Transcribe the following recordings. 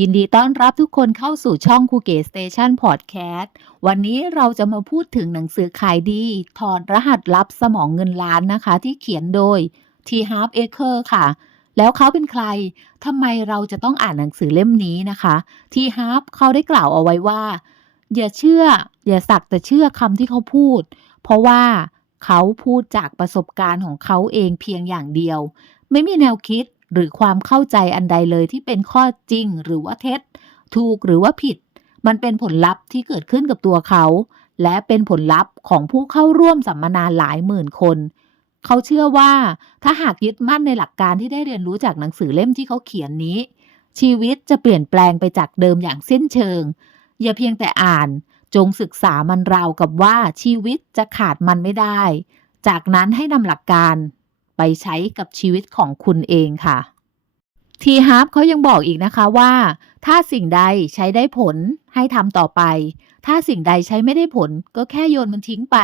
ยินดีต้อนรับทุกคนเข้าสู่ช่องคูเกสเตชันพอดแคสต์วันนี้เราจะมาพูดถึงหนังสือขายดี ถอดรหัสลับสมองเงินล้านนะคะ ที่เขียนโดย T Half Acre ค่ะ แล้วเขาเป็นใครทำไมเราจะต้องอ่านหนังสือเล่มนี้นะคะ T Half เขาได้กล่าวเอาไว้ว่า อย่าเชื่อ อย่าสักแต่เชื่อคำที่เขาพูด เพราะว่าเขาพูดจากประสบการณ์ของเขาเองเพียงอย่างเดียว ไม่มีแนวคิด หรือความเข้าใจอันใดเลยที่เป็นข้อจริงหรือว่าเท็จ ถูกหรือว่าผิด มันเป็นผลลัพธ์ที่เกิดขึ้นกับตัวเขา และเป็นผลลัพธ์ของผู้เข้าร่วมสัมมนาหลายหมื่นคน เขาเชื่อว่าถ้าหากยึดมั่นในหลักการที่ได้เรียนรู้จากหนังสือเล่มที่เขาเขียนนี้ ชีวิตจะเปลี่ยนแปลงไปจากเดิมอย่างสิ้นเชิง อย่าเพียงแต่อ่านจงศึกษามันราวกับว่าชีวิตจะขาดมันไม่ได้ จากนั้นให้นำหลักการไปใช้กับชีวิตของคุณเองค่ะ ทีฮาร์ปเขายังบอกอีกนะคะว่า ถ้าสิ่งใดใช้ได้ผลให้ทำต่อไป ถ้าสิ่งใดใช้ไม่ได้ผล ก็แค่โยนมันทิ้งไป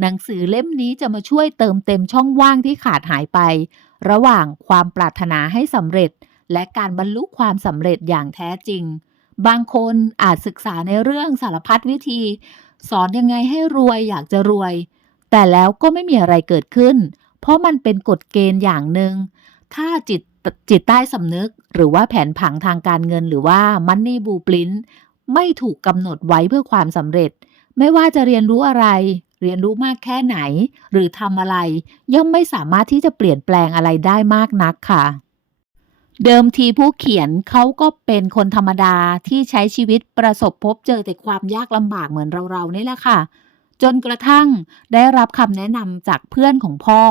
หนังสือเล่มนี้จะมาช่วยเติมเต็มช่องว่างที่ขาดหายไป ระหว่างความปรารถนาให้สำเร็จ และการบรรลุความสำเร็จอย่างแท้จริง บางคนอาจศึกษาในเรื่องสารพัดวิธี สอนยังไงให้รวยอยากจะรวย แต่แล้วก็ไม่มีอะไรเกิดขึ้น เพราะมันเป็นกฎเกณฑ์อย่างหนึ่งถ้าจิต จิตใต้สำนึก หรือว่าแผนผังทางการเงิน หรือว่า Money Blueprint ไม่ถูกกำหนดไว้เพื่อความสำเร็จ ไม่ว่าจะเรียนรู้อะไร เรียนรู้มากแค่ไหน หรือทำอะไร ย่อมไม่สามารถที่จะเปลี่ยนแปลงอะไรได้มากนักค่ะ เดิมทีผู้เขียนเขาก็เป็นคนธรรมดาที่ใช้ชีวิตประสบพบเจอแต่ความยากลำบากเหมือนเราๆนี่แหละค่ะจนกระทั่งได้รับคำแนะนำจากเพื่อนของพ่อ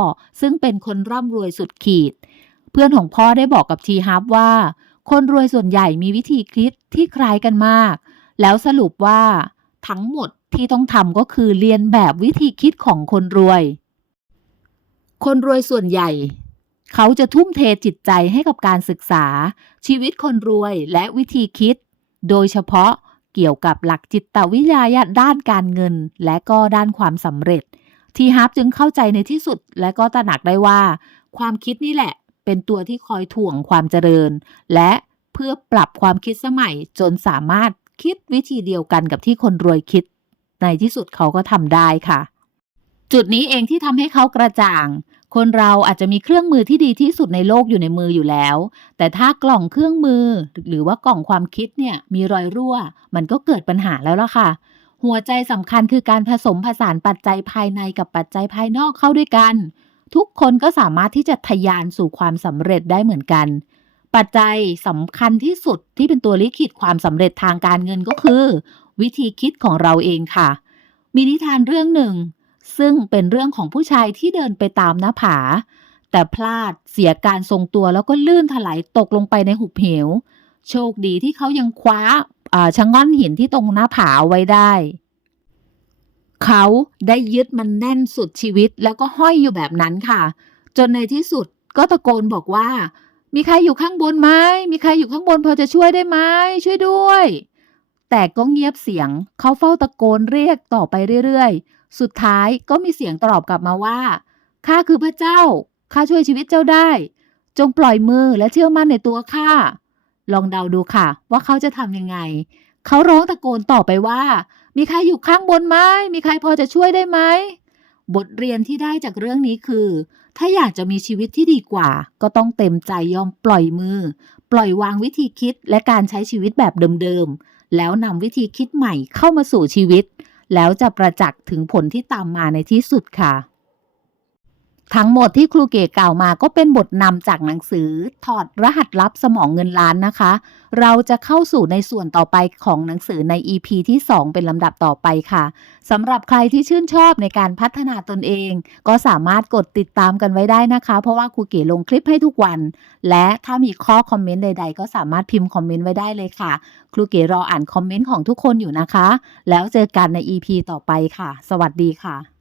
ซึ่งเป็นคนร่ำรวยสุดขีด เพื่อนของพ่อได้บอกกับทีฮับว่า คนรวยส่วนใหญ่มีวิธีคิดที่คล้ายกันมาก แล้วสรุปว่าทั้งหมดที่ต้องทำก็คือเรียนแบบวิธีคิดของคนรวย คนรวยส่วนใหญ่ เขาจะทุ่มเทจิตใจให้กับการศึกษา ชีวิตคนรวยและวิธีคิด โดยเฉพาะเกี่ยวกับหลักจิตวิทยาด้านการเงิน และก็ด้านความสำเร็จ ทีฮับจึงเข้าใจในที่สุดและก็ตระหนักได้ว่า ความคิดนี่แหละ เป็นตัวที่คอยถ่วงความเจริญ และเพื่อปรับความคิดสมัยจนสามารถคิดวิธีเดียวกันกับที่คนรวยคิด ในที่สุดเขาก็ทำได้ค่ะ จุดนี้เองที่ทำให้เขากระจ่าง คนเราอาจจะมีเครื่องมือที่ดีที่สุดในโลกอยู่ในมืออยู่แล้ว แต่ถ้ากล่องเครื่องมือหรือว่ากล่องความคิดเนี่ยมีรอยรั่ว มันก็เกิดปัญหาแล้วล่ะค่ะ หัวใจสำคัญคือการผสมผสานปัจจัยภายในกับปัจจัยภายนอกเข้าด้วยกัน ทุกคนก็สามารถที่จะทะยานสู่ความสำเร็จได้เหมือนกัน ปัจจัยสำคัญที่สุดที่เป็นตัวลิขิตความสำเร็จทางการเงินก็คือ วิธีคิดของเราเองค่ะ มีนิทานเรื่องหนึ่ง ซึ่งเป็นเรื่องของผู้ชายที่เดินไปตามหน้าผา แต่พลาดเสียการทรงตัวแล้วก็ลื่นถลายตกลงไปในหุบเหว โชคดีที่เขายังคว้าอ่าชะง่อนหินที่ตรงหน้าผาไว้ได้ เขาได้ยึดมันแน่นสุดชีวิตแล้วก็ห้อยอยู่แบบนั้นค่ะ จนในที่สุดก็ตะโกนบอกว่า มีใครอยู่ข้างบนไหมมีใครอยู่ข้างบนพอจะช่วยได้ไหมช่วยด้วย แต่ก็เงียบเสียงเขาเฝ้าตะโกนเรียกต่อไปเรื่อยๆ สุดท้ายก็มีเสียงตอบกลับมาว่าข้าคือพระเจ้าข้าช่วยชีวิตเจ้าได้ จงปล่อยมือและเชื่อมั่นในตัวข้าลองเดาดูค่ะ ว่าเขาจะทำยังไง เขาร้องตะโกนต่อไปว่า มีใครอยู่ข้างบนไหมมีใครพอจะช่วยได้ไหมบทเรียนที่ได้จากเรื่องนี้คือ ถ้าอยากจะมีชีวิตที่ดีกว่า ก็ต้องเต็มใจยอมปล่อยมือ ปล่อยวางวิธีคิดและการใช้ชีวิตแบบเดิมๆ แล้วนำวิธีคิดใหม่เข้ามาสู่ชีวิต แล้วจะประจักษ์ถึงผลที่ตามมาในที่สุดค่ะ ทั้งหมดที่ครูเก๋กล่าวมาก็เป็นบทนำจากหนังสือ ถอดรหัสลับสมองเงินล้านนะคะ เราจะเข้าสู่ในส่วนต่อไปของหนังสือใน EP ที่ 2 เป็นลำดับต่อไปค่ะสำหรับใครที่ชื่นชอบในการพัฒนาตนเอง ก็สามารถกดติดตามกันไว้ได้นะคะ เพราะว่าครูเก๋ลงคลิปให้ทุกวัน และถ้ามีข้อคอมเมนต์ใด ๆ ก็สามารถพิมพ์คอมเมนต์ไว้ได้เลยค่ะ ครูเก๋รออ่านคอมเมนต์ของทุกคนอยู่นะคะ แล้วเจอกันใน EP ต่อไปค่ะ สวัสดีค่ะ